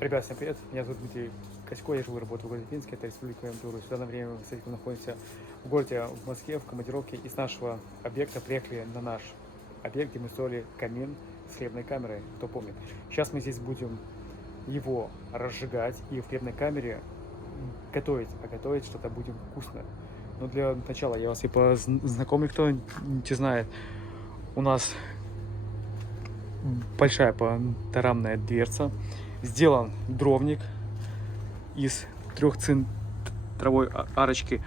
Ребят, всем привет, меня зовут Дмитрий Косько, я живу и работаю в городе Пинске, это Республика Беларусь. В данное время мы, кстати, находимся в городе в Москве, в командировке, и с нашего объекта приехали на наш объект, где мы строили камин с хлебной камерой, кто помнит. Сейчас мы здесь будем его разжигать и в хлебной камере готовить, а готовить что-то будем вкусное. Но для начала я вас и познакомлю, кто не знает. У нас большая панорамная дверца. Сделан дровник из трехцентровой арочки.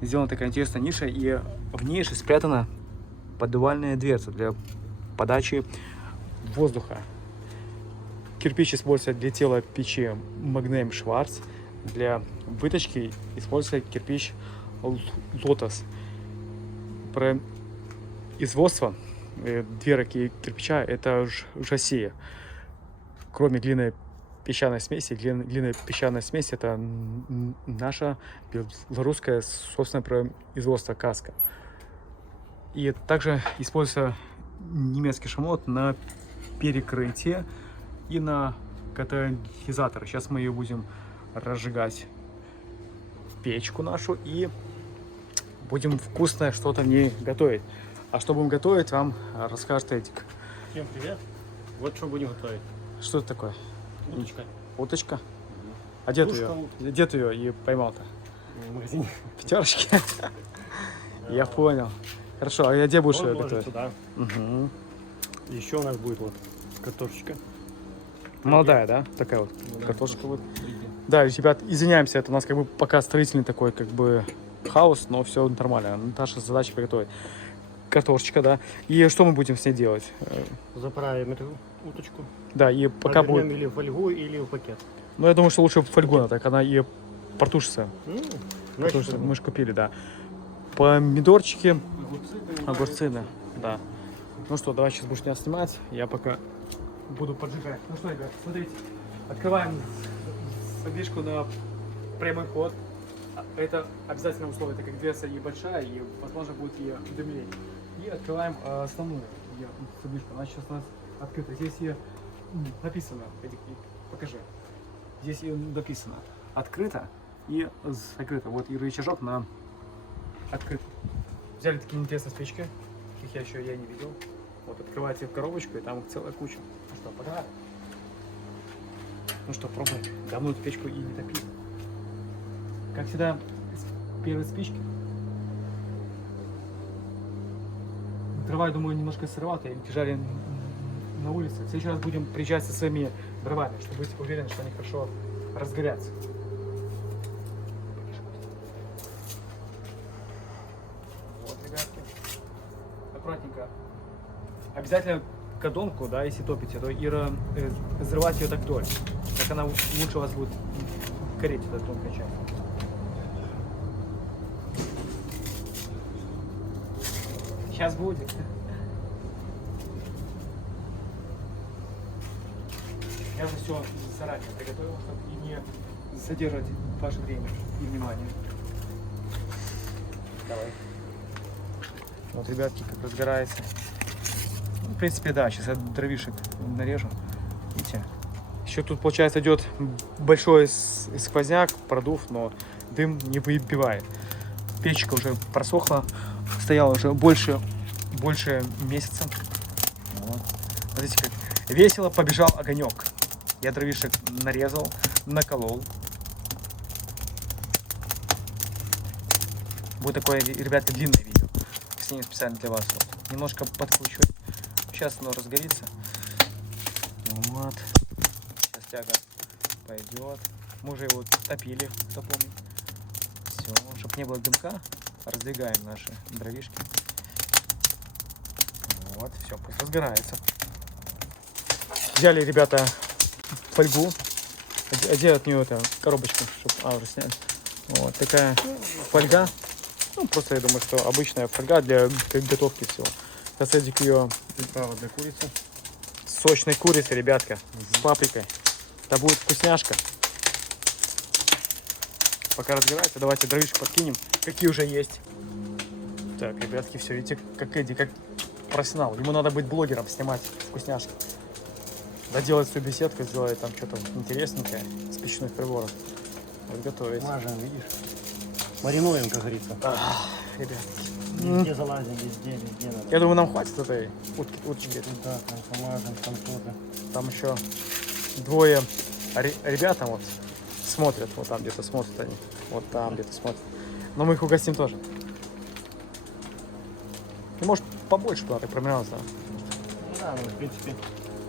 Сделана такая интересная ниша, и в ней же спрятана поддувальная дверца для подачи воздуха. Кирпич используется для тела печи Магнем Шварц. Для выточки используется кирпич Лотос. Производство дверок и кирпича — это Россия. Кроме глиняной песчаной смеси, глиняная песчаная смесь — это наша белорусское собственное производство Каска. И также используется немецкий шмот на перекрытие и на катализатор. Сейчас мы ее будем разжигать, печку нашу, и будем вкусное что-то в ней готовить. А что будем готовить, вам расскажет Эдик. Всем привет! Вот что будем готовить. Что это такое? Уточка. Уточка? А где ты Тушка ее? утки. Где ты ее и поймал-то? В магазине. Пятерочки? Я понял. Хорошо, а где будешь ее Он ложит готовить? туда. Угу. Еще у нас будет вот картошечка. Молодая, да? Такая вот Да, картошка вот. видите. Да, ребят, извиняемся, это у нас как бы пока строительный такой как бы хаос, но все нормально. Наша задача приготовить. Картошечка, да. И что мы будем с ней делать? Заправим эту уточку. Да, и пока Повернем будет... или в фольгу, или в пакет. Ну, я думаю, что лучше в фольгу, надо, так она и протушится. Потому что Значит, мы же купили, да. Помидорчики, огурцы, огурцы, да. Ну что, давай сейчас будешь меня снимать, я пока буду поджигать. Ну что, ребят, смотрите, открываем задвижку на прямой ход. Это обязательное условие, так как дверца и большая, и возможно будет ее дымление. И открываем основную ее задвижку. Она сейчас у нас открыта. Здесь ее написано, покажи. Здесь ее написано открыто и закрыто. Вот и рычажок на открыт. Взяли такие интересные спички, их я еще не видел. Вот открываете коробочку, и там их целая куча. Ну что, погнали? Ну что, пробуем. Давно эту печку и не топили. Как всегда, первые спички. Дрова, я думаю, немножко сыроватые, лежали на улице. В следующий раз будем приезжать со своими дровами, чтобы быть уверены, что они хорошо разгорятся. Вот, ребятки. Аккуратненько. Обязательно кадонку, да, если топите, то и взрывать ее так вдоль. Так она лучше у вас будет гореть, эта тонкая часть. Сейчас будет. Я же все заранее приготовил, чтобы и не задержать ваше время и внимание. Давай. Вот, ребятки, как разгорается. Ну, в принципе, да, сейчас я дровишек нарежу. Видите? Еще тут, получается, идет большой сквозняк, продув, но дым не выбивает. Печка уже просохла, стояла уже больше месяца. Вот. Смотрите, как весело побежал огонек. Я дровишек нарезал, наколол. Будет такое, ребята, длинное видео. Снимем специально для вас. Вот. Немножко подкручивать. Сейчас оно разгорится. Вот. Сейчас тяга пойдет. Мы уже его топили, кто помнит. Все, чтобы не было дымка, раздвигаем наши дровишки. Вот, все, пусть разгорается. Взяли, ребята, фольгу. Где от нее эта коробочка, чтобы уже сняли. Вот такая фольга. Ну, просто я думаю, что обычная фольга для готовки всего. Сейчас Эдик ее Приправа для курицы. сочной курицы, ребятка, с паприкой. Это будет вкусняшка. Пока разгорается, давайте дровишек подкинем, какие уже есть. Так, ребятки, все, видите, как Эдди, как профессионал. Ему надо быть блогером, снимать вкусняшки. доделать всю беседку, сделать там что-то интересненькое с печных приборов. Вот готовить. Мажем, видишь? Маринуем, как говорится. Ребят. Везде залазим, везде надо. Я думаю, нам хватит этой уточки. Да, там помажем, там тоже. Там еще двое ребята вот смотрят, вот там где-то смотрят они, вот там где-то смотрят. Но мы их угостим тоже. И может побольше туда так проминался. Да, ну, в принципе.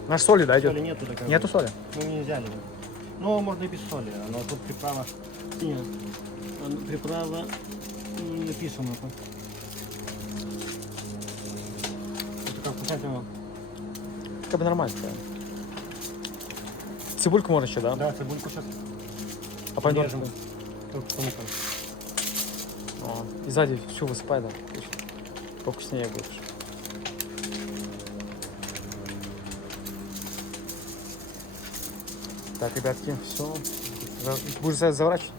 Наш соли, да, идет? Соли нету такой. Нету соли? Ну, не взяли. Ну, можно и без соли, но тут приправа. Нет, приправа написано. Это как вкуснятина. Как бы нормально, да. Цибульку можно еще, да? Да, цибульку сейчас А помидор? режем. Только тонко. О, и сзади всю высыпай, да. Повкуснее будет. Так, ребятки, все. Будешь заворачивать?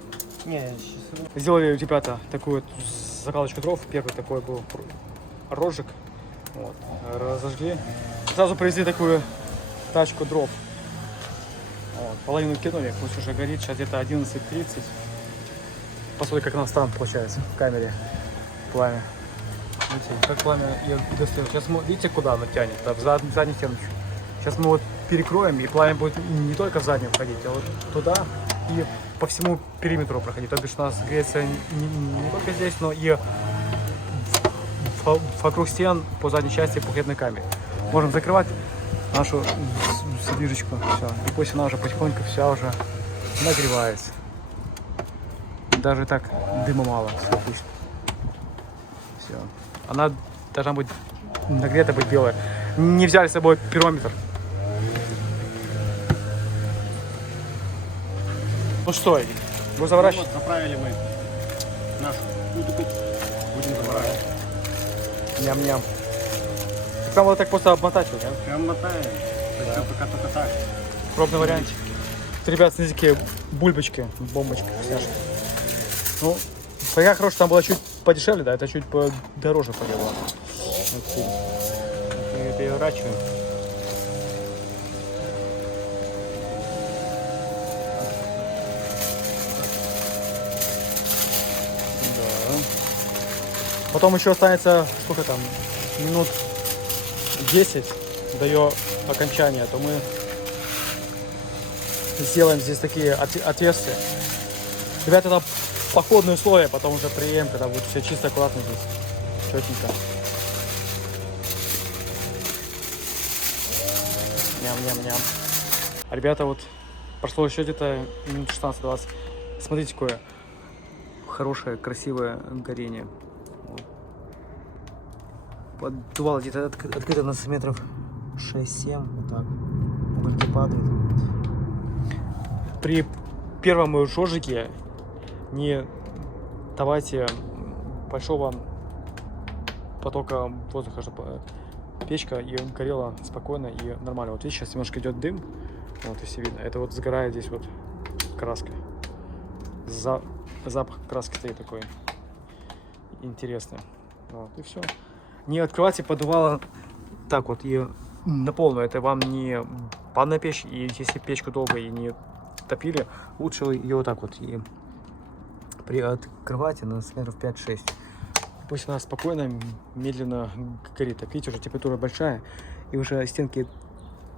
Не, сейчас... Сделали, ребята, такую вот закалочку дров. Первый такой был розжиг. Вот. Разожгли. Сразу привезли такую тачку дров. Вот. Половину кинули, пусть уже горит. Сейчас где-то 11:30. Посмотри, как у нас там получается в камере пламя. Видите, как пламя ее достает. Сейчас мы, видите, куда оно тянет? Да, в задний стену. Сейчас мы вот перекроем, и пламя будет не только в заднюю входить, а вот туда и по всему периметру проходить. То бишь у нас греется не только здесь, но и вокруг стен по задней части пакетной камеры. Можем закрывать нашу сдвижечку. Все. И пусть она уже потихоньку вся уже нагревается. Даже так дыма мало, все отлично. Все. Она должна быть нагрета, быть белая. Не взяли с собой пирометр. Ну что, вы заворачиваете? Вот, заправили мы нашу утку. Будем заправлять. Ням-ням. Так там вот так просто обмотать его, да? Прям мотаем. Да. Пока только так. Пробный вариант. Тут, ребят, смотрите, какие бульбочки, бомбочки, вкусняшки. Ну, фольга хорошая, там была чуть подешевле, да, это чуть подороже фольга была. Вот, переворачиваем. Да. Потом еще останется, сколько там, минут 10 до ее окончания, то мы сделаем здесь такие отверстия. Ребята, это походные условия, потом уже приедем, когда будет все чисто, аккуратно здесь, четенько. Ням-ням-ням. А ребята, вот прошло еще где-то минут 16-20. Смотрите, какое хорошее, красивое горение. Вот. Поддувало где-то открыто на сантиметров 6-7, вот так. Угольки падают. При первом розжиге не давайте большого потока воздуха, чтобы печка и горела спокойно и нормально. Вот видите, сейчас немножко идет дым, вот если видно, это вот сгорает здесь вот краска. Запах краски стоит такой интересный. Вот, и все. Не открывайте поддувало так вот и на полную. Это вам не панная печь, и если печку долго и не топили, лучше ее вот так вот и открывайте на сантиметров 5-6. Пусть она спокойно, медленно горит. Так видите, уже температура большая, и уже стенки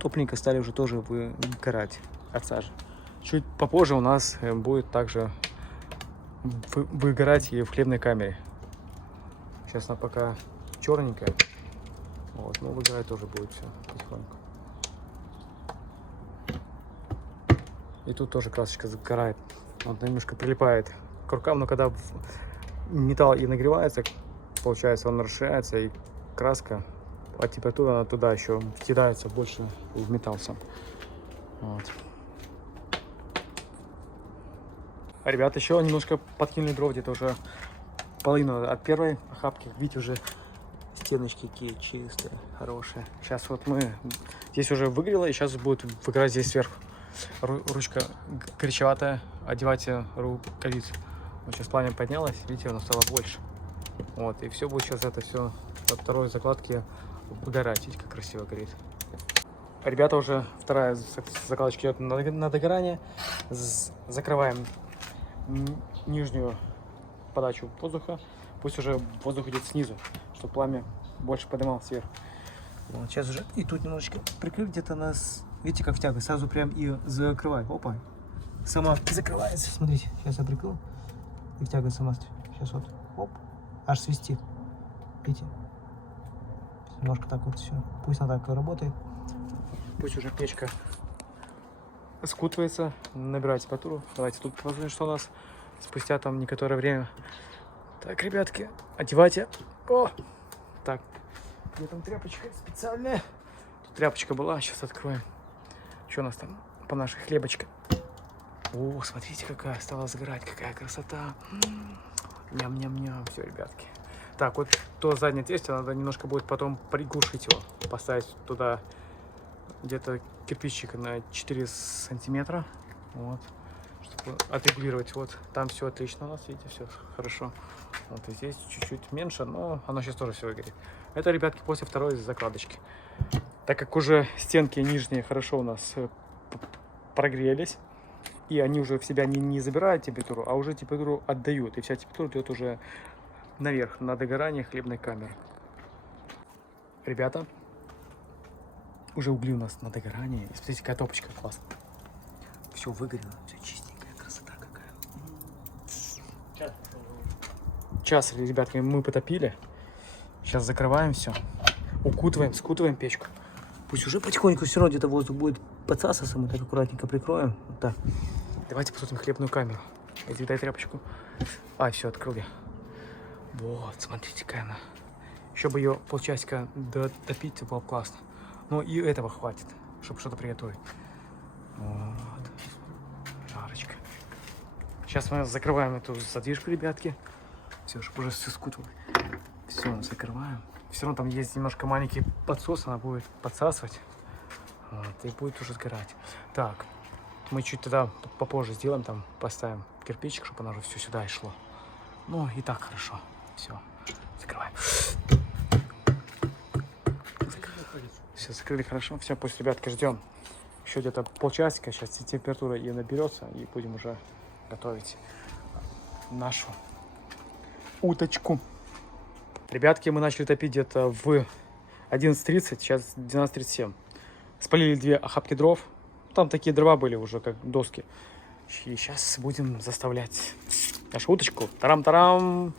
топленько стали уже тоже выгорать от сажи. Чуть попозже у нас будет также выгорать и в хлебной камере. Сейчас она пока черненькая, вот, но выгорать тоже будет все потихоньку. И тут тоже красочка загорает, вот, немножко прилипает к рукам, но когда металл и нагревается, получается, он расширяется, и краска от температуры она туда еще кидается больше в металл сам. Вот. А ребята еще немножко подкинули дров, где-то уже половину от первой охапки. Видите, уже стеночки какие чистые, хорошие. Сейчас вот мы здесь уже выгорело, и сейчас будет выгорать здесь сверху. Ручка горячеватая, одевайте рукавицы. Вот сейчас пламя поднялось, видите, оно стало больше. Вот, и все будет сейчас это все от второй закладки выгорать. Видите, как красиво горит. ребята, уже вторая закладочка идет на догорание. Закрываем нижнюю подачу воздуха. Пусть уже воздух идет снизу, чтобы пламя больше поднималось вверх. Вот, сейчас уже и тут немножечко прикрыть где-то нас. Видите, как втягивает, сразу прям и закрывает. Опа, сама закрывается. Смотрите, сейчас я прикрыл и втягивает сама. Сейчас вот, оп, аж свистит. Видите? Немножко так вот все. Пусть она так работает. Пусть уже печка скутывается, набирает температуру. Давайте тут посмотрим, что у нас спустя там некоторое время. Так, ребятки, одевайте. О! Так, где там тряпочка специальная? Тут тряпочка была, сейчас откроем. Что у нас там по нашей хлебочке? О, смотрите, какая стала сгорать, какая красота. Ням-ням-ням, все, ребятки. Так, вот то заднее отверстие надо немножко будет потом приглушить его. Поставить туда где-то кирпичик на 4 сантиметра. Вот. Чтобы отрегулировать. Вот там все отлично у нас, видите, все хорошо. Вот и здесь чуть-чуть меньше, но оно сейчас тоже все выгорит. Это, ребятки, после второй закладочки. Так как уже стенки нижние хорошо у нас прогрелись, и они уже в себя не забирают температуру, а уже температуру отдают. И вся температура идет уже наверх, на догорание хлебной камеры. Ребята, уже угли у нас на догорании. И смотрите, какая топочка классная. Все выгорело, все чистенькая, красота какая. Час, ребятки, мы потопили. Сейчас закрываем все. Укутываем, скутываем печку. Пусть уже потихоньку все равно где-то воздух будет подсасываться. Мы так аккуратненько прикроем. Вот так. Давайте посмотрим хлебную камеру. Иди, дай тряпочку. А, все, открыл я. Вот, смотрите, какая она. Еще бы ее полчасика дотопить, было бы классно. Но и этого хватит, чтобы что-то приготовить. Вот. Жарочка. Сейчас мы закрываем эту задвижку, ребятки. Все, чтобы уже все скутывать. Все, закрываем. Все равно там есть немножко маленький подсос, она будет подсасывать. Вот, и будет уже сгорать. Так, мы чуть тогда попозже сделаем, там поставим кирпичик, чтобы она уже все сюда и шло. Ну, и так хорошо. Все, закрываем. Все, закрыли хорошо. Все, пусть, ребятки, ждем. Еще где-то полчасика. Сейчас температура и наберется. И будем уже готовить нашу уточку. Ребятки, мы начали топить где-то в 11:30. Сейчас 12:37. Спалили 2 охапки дров. Там такие дрова были уже, как доски. И сейчас будем заставлять нашу уточку. Тарам-тарам.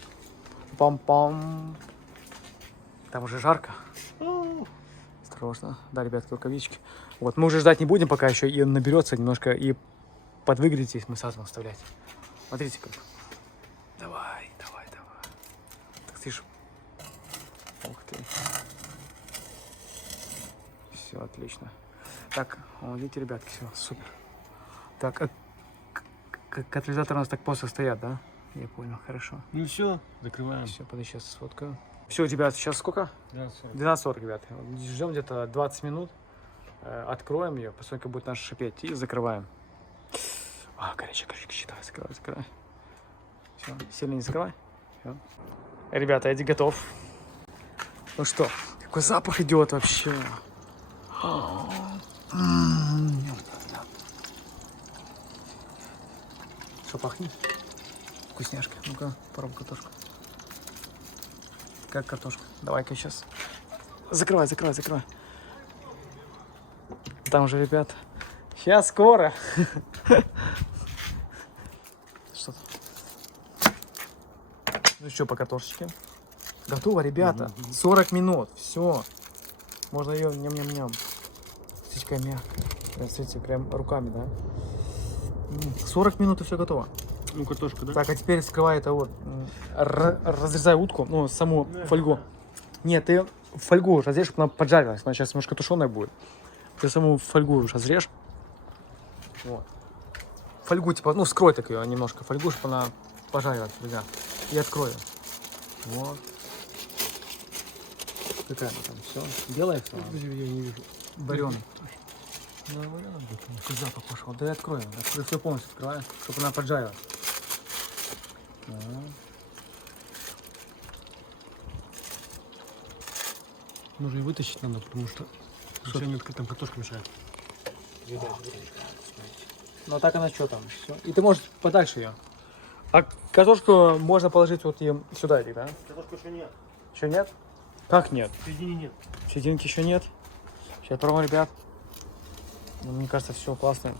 Пам-пам. Там уже жарко. Осторожно. Да, ребятки, рукавички. Вот, мы уже ждать не будем, пока еще и наберется немножко. И подвыгорит здесь, мы сразу вставлять. Смотрите как. Давай, давай, давай. Так, слышишь? Ух ты. Все, отлично. Так, вот видите, ребятки, все, супер. Так, катализаторы у нас так просто стоят, да? Я понял, хорошо. Ну все, закрываем. Все, подожди, сейчас сфоткаю. Все, ребят, сейчас сколько? 12:40, ребят. Ждем где-то 20 минут. Откроем ее, посмотрим, как будет наша шипеть. И закрываем. А, горячая, считай, закрывай. Все, сильно не закрывай. Все. Ребята, Эдди готов. Ну что, какой запах идет вообще. Что пахнет? Вкусняшка. Ну-ка, попробуй картошку. Как картошка? Давай-ка сейчас. Закрывай. Там же, ребят. Сейчас скоро. Что-то. Ну что, по картошечке? Готово, ребята. 40 минут. Все. Можно ее ням-ням-ням. Смотрите, какая мягкая. Прям, смотрите, прям руками, да? 40 минут и все готово. Ну, картошка, да? Так, а теперь скрывай это вот. Разрезай утку, ну, саму фольгу. Нет, ты фольгу разрежь, чтобы она поджарилась. Она сейчас немножко тушеная будет. Ты саму фольгу разрежь. Вот. Фольгу, типа, ну, вскрой так ее немножко, фольгу, чтобы она пожарилась, друзья. И открою. Вот. Какая она там, все. Белая все? Я не вижу. Вареный. Ну, вареный будет. Запах пошел. Да я открою. Все полностью открываю, чтобы она поджарилась. Нужно и вытащить надо, потому что Что они там картошка мешают? Ну а так она что там? Всё. И ты можешь подальше ее. А картошку можно положить вот им сюда, Эдик, да? Картошку еще нет. Еще нет? Как нет? В середине нет. Серединки еще нет. Сейчас пробуем, ребят. Ну, мне кажется, все классно.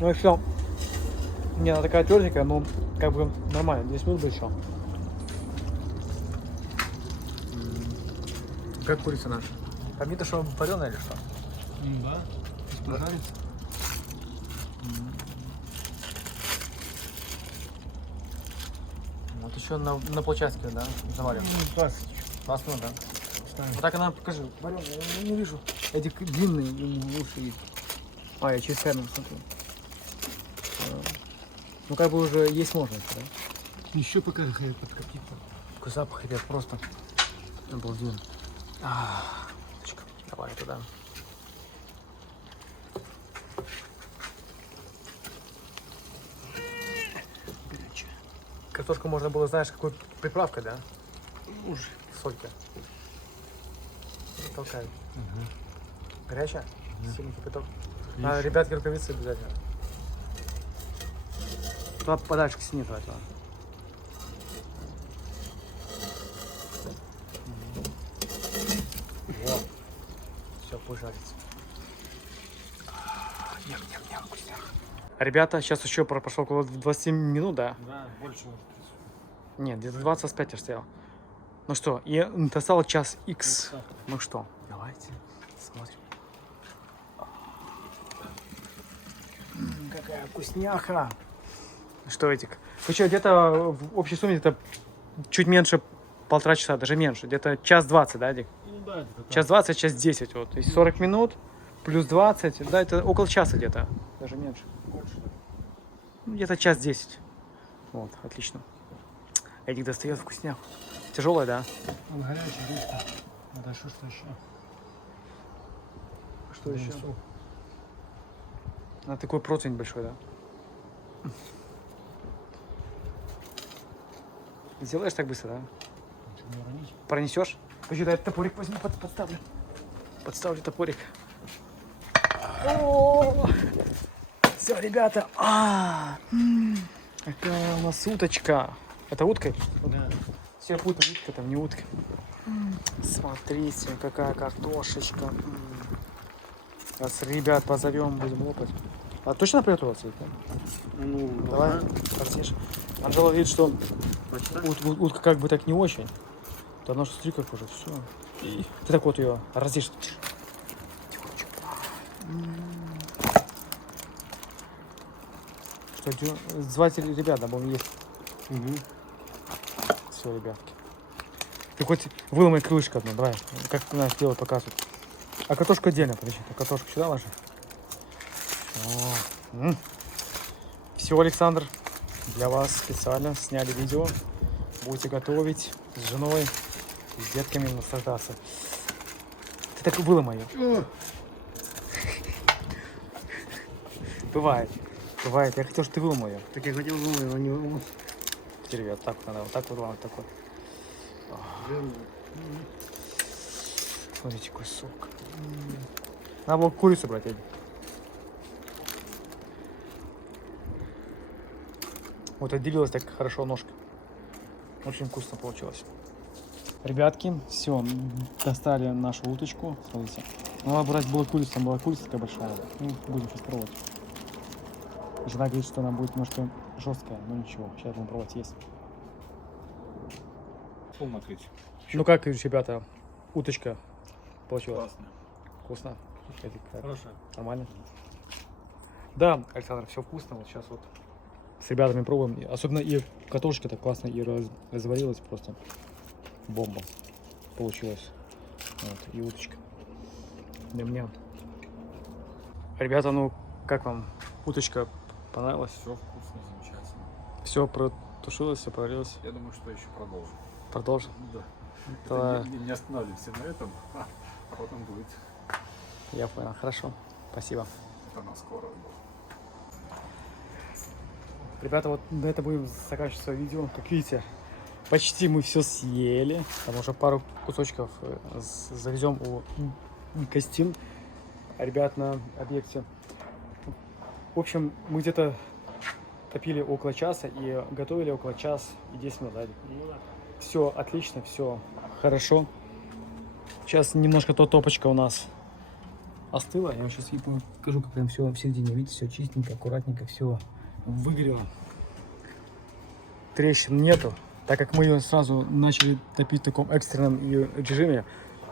Ну и все. Не, она такая тверденькая, но как бы нормально. 10 минут бы еще. Как курица наша? Помито, что вареная или что? Да. Нравится? Вот еще на полчасика, да, заварим. 20. 20 минут, да? Ставим. Вот так она, покажи, вареная, я не вижу. Эти длинные уши есть. А, я через камеру смотрю. Ну как бы уже есть можно, да? Еще пока подкопиться. Такой запах, ребят, просто обалденно. Давай туда. Горячая. Картошку можно было, знаешь, какой приправкой, да? Уже. Солька. Толкай. Горячая? Сильный кипяток. А, ребятки, рукавицы обязательно. Туда подальше к стене давай. Вот. Все, пусть жарится. Ням-ням-ням, вкусно. Ребята, сейчас еще прошло около 20 минут, да? Да, больше может. Нет, где-то 25 я стоял. Ну что, и достал час X. Икса. Ну что, давайте смотрим. Какая вкусняха. Что, Этик? Короче, где-то в общей сумме где-то чуть меньше полтора часа, даже меньше. Где-то час 20, да, Дик? Ну да, это так. Час 20, час 10. Вот. То есть 40 минут плюс 20. Да, это около часа где-то. Даже меньше. Больше. Ну, где-то час 10. Вот, отлично. Эдик достает вкусняк. Тяжелая, да? Он горячий, быстро. Надо что еще? Что еще? А такой противень большой, да? Сделаешь так быстро, да? Ничего не уронить. Пронесешь? Подожди, дай топорик возьму, подставлю. Подставлю топорик. Все, ребята. Какая у нас уточка. Это утка? Да. Все путаю, утка там, не утка. Смотрите, какая картошечка. Сейчас ребят позовем, будем лопать. А точно приготовился? Ну, Давай, подсешь. Анжела видит, что утка как бы так не очень. То она что, смотри, как уже, все. Ты так вот ее разрежешь. Что, звать ребят, да, будем есть. Угу. Все, ребятки. Ты хоть выломай крылышко одно, давай. Как ты нас делать показывать. А картошку отдельно, подожди. А картошку сюда ложи. Все, Александр, для вас специально сняли видео. Будете готовить с женой, с детками наслаждаться. Ты так выломай ее. Бывает. Бывает. Я хотел, что ты выломал ее. Так я хотел думать, но не могу. Ребят, так вот надо, вот так вот ламать, так вот. Смотрите, какой сок. Надо было курицу брать, Эдди. Вот отделилась так хорошо ножка. Очень вкусно получилось. Ребятки, все, достали нашу уточку. Смотрите. Надо брать была курица, там была курица такая большая. Ну, будем сейчас пробовать. Жена говорит, что она будет немножко жесткая, но ничего, сейчас будем пробовать есть. Полно открыть. Ну как, ребята, уточка получилась? Классно. Вкусно? Эдик, как? Хорошая. Нормально? Да, Александр, все вкусно. Вот сейчас вот с ребятами пробуем. Особенно и картошечка так классно и разварилась просто. Бомба получилась. Вот, и уточка. Ням-ням. Ребята, ну как вам уточка понравилась? Все вкусно, замечательно. Все протушилось, все проварилось. Я думаю, что еще продолжим. Продолжим. Да. Да. Это не останавливаемся на этом, а потом будет. Я понял. Хорошо. Спасибо. Это на скоро. Ребята, вот на это будем заканчивать свое видео. Как видите, почти мы все съели. Там уже пару кусочков завезем у костюм ребят на объекте. В общем, мы где-то топили около часа и готовили около часа и 10 минут. Да? Ну да. Все отлично, все хорошо. Сейчас немножко топочка у нас остыла. Я вам сейчас покажу, как прям все в середине. Видите, все чистенько, аккуратненько, все выгорело. Трещин нету. Так как мы ее сразу начали топить в таком экстренном режиме,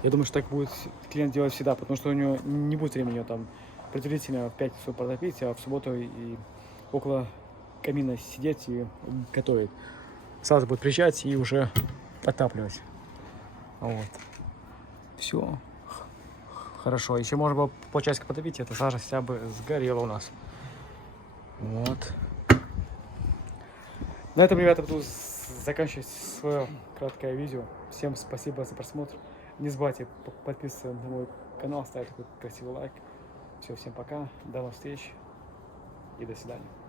я думаю, что так будет клиент делать всегда, потому что у него не будет времени ее там предварительно в пятницу протопить, а в субботу и около камина сидеть и готовить. Сразу будет приезжать и уже отапливать. Вот. Все. Хорошо. Еще можно было полчасика потопить, эта сажа вся бы сгорела у нас. Вот. На этом, ребята, буду заканчивать свое краткое видео. Всем спасибо за просмотр. Не забывайте подписываться на мой канал, ставить такой красивый лайк. Все, всем пока, до новых встреч и до свидания.